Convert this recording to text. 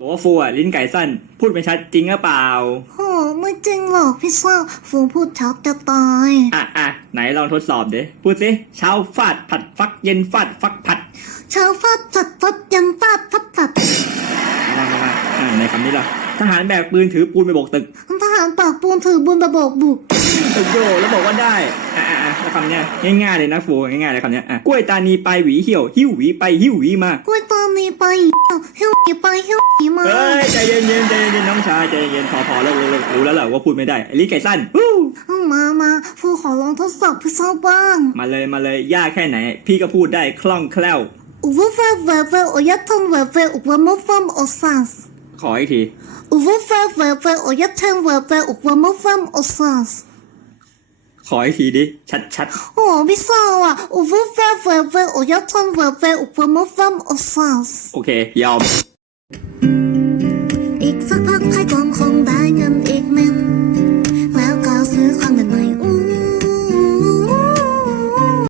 บอกว่าฟูอะลิ้นไก่สั้น พูดไม่ชัดจริงหรือเปล่า โหไม่จริงหรอกพี่เศร้าฟูพูดชัดจะตาย อะอะไหนลองทดสอบเด้พูดสิเช้าฟาดผัดฟักเย็นฟาดฟักผัดเช้าฟาดจัดฟัดยันฟาดพัดจัดมามามาอ่าในคำนี้ล่ะทหารแบกปืนถือปูนไปโบกตึก ทหารปากปูนถือบุญระบอกบุก โยแล้วบอกว่าได้ อะอะอะแล้วคำเนี้ยง่ายๆเลยนะฟูง่ายๆเลยคำเนี้ยอะกล้วยตานีไปหวีเหี่ยว หิ้วหวีไปหิ้วหวีมากล้วยตานีไปเหิ้วหนีไปเหิ้วหนีมาเฮ้ยใจเย็นๆใจเย็นๆน้องชายใจเย็นๆพอพอเลิกเลิกเลิกรู้แล้วแหละว่าพูดไม่ได้ลิ้นไก่สั้นวู้มามาฟูขอลองทดสอบพี่เศร้าบ้าง มาเลยมาเลยยากแค่ไหน พี่ก็พูดได้คล่องแคล่วอุวเฟเวเวโอยัตทันเวเวอุวมฟัมอซัสขออีกทีอุวเฟเวเวโอยัตทันเวเวอุวมฟัมอซัส ขออีกทีดิ ชัดชัดโอ้พี่สาวอะโอ้เฟ้อเฟ้เฟ้เฟ้อโอ้ยอดทนเฟ้เฟ้อโอ้เฟ้อมอฟ้อมโอ้ฟ้โอเค ยอม